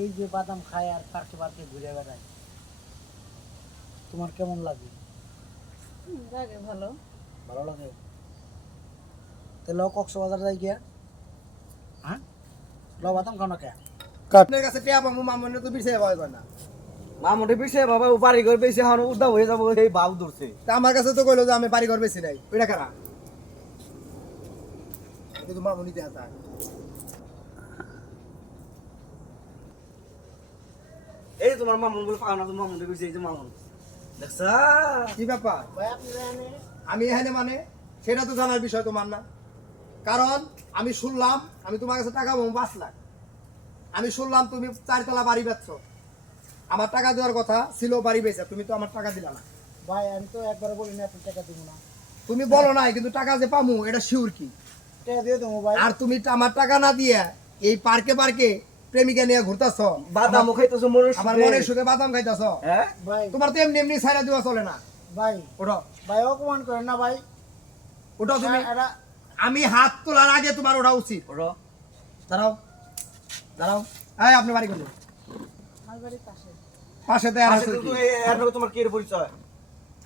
এই যে বাদাম খায় আর পার্কে পার্কে ঘুরে বেড়ায়, তোমার কেমন লাগে? লাগে ভালো। ভালো লাগে। তাহলে কক্সবাজার যাই গিয়া, হ্যাঁ ল বাদাম খাও না কে? আপনার কাছে টিয়া পাবো মামুনে তো বিষয় ভয় করে না। মামুটি বিষয় বাবা বাড়ি ঘর বেশি এখন উদ্ধার হয়ে যাবো এই ভাব ধরছে। তা আমার কাছে তো কইলো যে আমি বাড়ি ঘর বেশি নাই, ওইটা কারা? কিন্তু মামুনি দেয়া যায়। এই তোমার মামুন বলে পাও না, তো মামুটি কইছে এই যে মামুন দেখছা কি ব্যাপার? ভাই আপনি জানেন আমি এখানে মানে সেটা তো জানার বিষয় তোমার না। কারণ আমি শুনলাম আমি তোমার কাছে টাকা পাবো 5 লাখ। আমি শুনলাম তুমি 4 তলা বাড়ি বেচছো। আমার টাকা দেওয়ার কথা ছিল, বাড়ি বেচা, তুমি তো আমার টাকা দিলা না। ভাই আমি তো একবারে বলি না আপনি টাকা দিব না। তুমি বলো নাই, কিন্তু টাকা যে পামু এটা শিওর কি? টাকা দিয়ে দেবো ভাই। আর তুমি আমার টাকা না দিয়ে এই পার্কে পার্কে প্রেমিকা নিয়ে ঘুরতাছ, বাদাম খাইতেছো মনে আমার মনের সুখে বাদাম খাইতাছ। হ্যাঁ ভাই তোমার তো এমনি এমনি ছাইরা দেওয়া চলে না। ভাই ওঠো ভাই অপমান করেন না ভাই। ওঠো তুমি। এটা আমি হাত তোলার আগে তোমার ওঠা উচিত। ওরো দাঁড়াও দাঁড়াও। এই আপনি বাড়ি করলেন আমার বাড়ির পাশে। পাশে দেয়ার আসলে আছে তো কি? এর তোমার কি এর পরিচয়?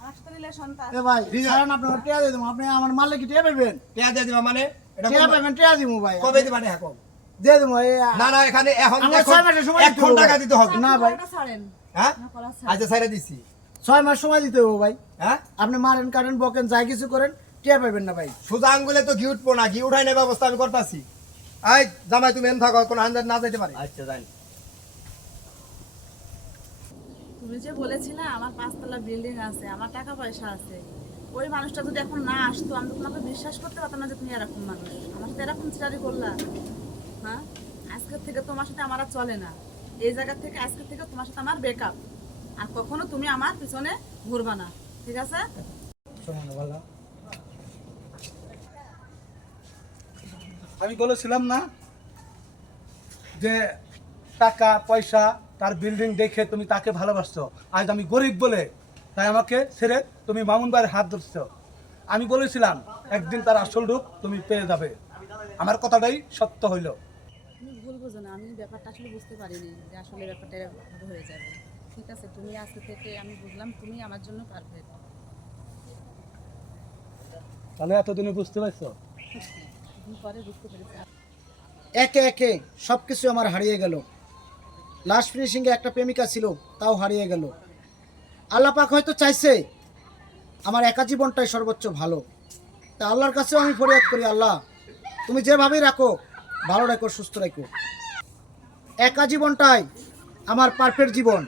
আমার সাথে রিলেশন তা এ ভাই কারণ আপনার টাকা দিয়ে দেবো, আপনি আমার মারলে কি টাকা পাবেন? টিয়া দিয়ে দিবা মানে? এটা টাকা পাবেন, টাকা দিব ভাই। কবে দিবা না এখন? দিয়ে দেবো এই না না, এখানে এখন আমার 6 মাসের সময় দিতে এখন হবে টাকা ভাই। দিতে হবে। না ভাই, ছাড়েন হ্যাঁ না কলা আচ্ছা ছাইরা দিছি। 6 মাস সময় দিতে হবে ভাই। হ্যাঁ আপনি মারেন কাটেন বকেন যাই কিছু করেন, টাকা পাবেন না ভাই। সোজা আঙ্গুলে তো ঘি উঠবো না, ঘি উঠাই নেবার ব্যবস্থা আমি করতেছি। এই জামাই তুমি এন থাকো, কোনো আন্দাজ না যাইতে পারে। আচ্ছা জানি। তুমি যে বলেছিলে আমার 5 তলা বিল্ডিং আছে, আমার টাকা পয়সা আছে, ওই মানুষটা যদি এখন না আসতো আমি তো তোমাকে বিশ্বাস করতে পারতাম না যে তুমি এরকম মানুষ। আমার সাথে এরকম চিটারি করলা। হ্যাঁ, আজকের থেকে তোমার সাথে আমার আর চলে না। এই জায়গা থেকে আজকের থেকে তোমার সাথে আমার ব্রেকআপ। আর কখনো তুমি আমার পিছনে ঘুরবা না, ঠিক আছে? শোনো ভালো, আমি বলেছিলাম না যে টাকা পয়সা তার বিল্ডিং দেখে তুমি তাকে ভালোবাসছো, আজ আমি গরিব বলে তাই আমাকে ছেড়ে তুমি মামুন ভাইয়ের হাত ধরছো। আমি বলেছিলাম একদিন তার আসল রূপ তুমি পেয়ে যাবে, আমার কথাটাই সত্য হইল। তুমি ভুল বোঝো না, আমি ব্যাপারটা আসলে বুঝতে পারিনি যে আসলে ব্যাপারটা এরকম হয়ে যাবে। ঠিক আছে, তুমি আজকে থেকে আমি বুঝলাম তুমি আমার জন্য পারফেক্ট। তাহলে এতদিনে বুঝতে পারছো? তুমি পরে বুঝতে পেরেছি। একে একে সবকিছু আমার হারিয়ে গেল। লাস্ট ফিনিশিংয়ে একটা প্রেমিকা ছিল, তাও হারিয়ে গেল। আল্লাহ পাক হয়তো চাইছে আমার একা জীবনটাই সর্বোচ্চ ভালো। তা আল্লাহর কাছেও আমি ফরিয়াদ করি, আল্লাহ তুমি যেভাবেই রাখো ভালো রাখো, সুস্থ রাখো। একা জীবনটাই আমার পারফেক্ট জীবন।